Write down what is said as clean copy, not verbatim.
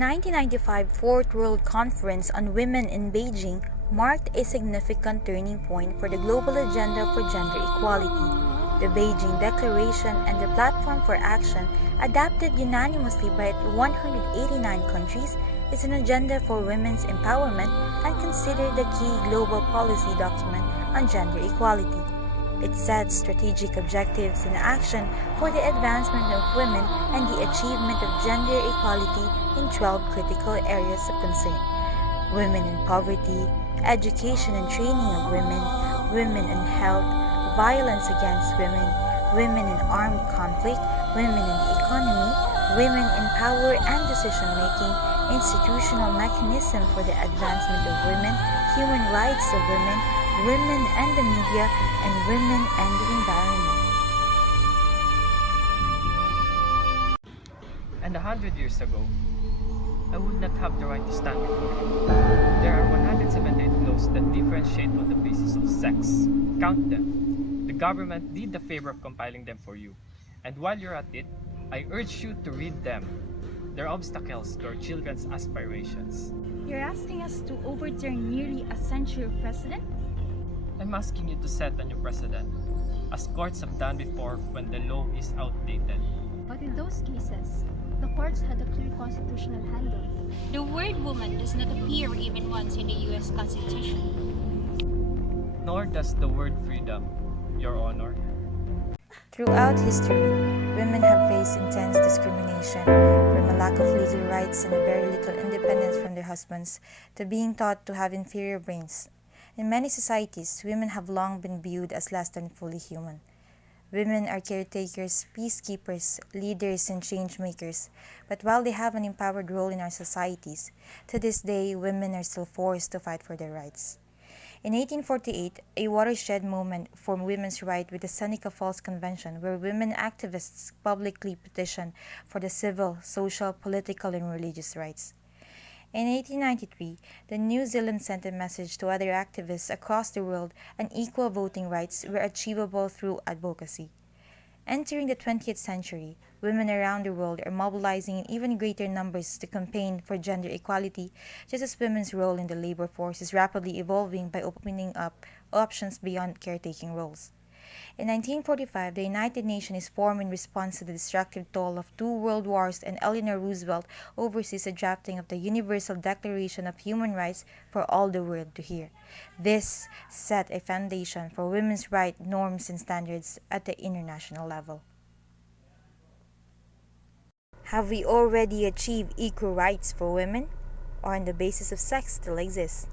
1995 Fourth World Conference on Women in Beijing marked a significant turning point for the global agenda for gender equality. The Beijing Declaration and the Platform for Action, adopted unanimously by 189 countries, is an agenda for women's empowerment and considered the key global policy document on gender equality. It sets strategic objectives and action for the advancement of women and the achievement of gender equality in 12 critical areas of concern: women in poverty, education and training of women, women in health, violence against women, women in armed conflict, women in the economy, women in power and decision-making, institutional mechanism for the advancement of women, human rights of women, women and the media, and women and the environment. And 100 years ago, I would not have the right to stand before you. There are 178 laws that differentiate on the basis of sex. Count them. The government did the favor of compiling them for you. And while you're at it, I urge you to read them. They're obstacles to our children's aspirations. You're asking us to overturn nearly a century of precedent? I'm asking you to set a new precedent, as courts have done before when the law is outdated. But in those cases, the courts had a clear constitutional handle. The word woman does not appear even once in the U.S. Constitution. Nor does the word freedom, Your Honor. Throughout history, women have faced intense discrimination, from a lack of legal rights and a very little independence from their husbands, to being taught to have inferior brains. In many societies, women have long been viewed as less than fully human. Women are caretakers, peacekeepers, leaders, and change makers. But while they have an empowered role in our societies, to this day, women are still forced to fight for their rights. In 1848, a watershed moment for women's rights with the Seneca Falls Convention, where women activists publicly petitioned for the civil, social, political, and religious rights. In 1893, the New Zealand sent a message to other activists across the world, and equal voting rights were achievable through advocacy. Entering the 20th century, women around the world are mobilizing in even greater numbers to campaign for gender equality, just as women's role in the labor force is rapidly evolving by opening up options beyond caretaking roles. In 1945, the United Nations is formed in response to the destructive toll of two world wars, and Eleanor Roosevelt oversees the drafting of the Universal Declaration of Human Rights for all the world to hear. This set a foundation for women's rights norms and standards at the international level. Have we already achieved equal rights for women, or on the basis of sex still exists?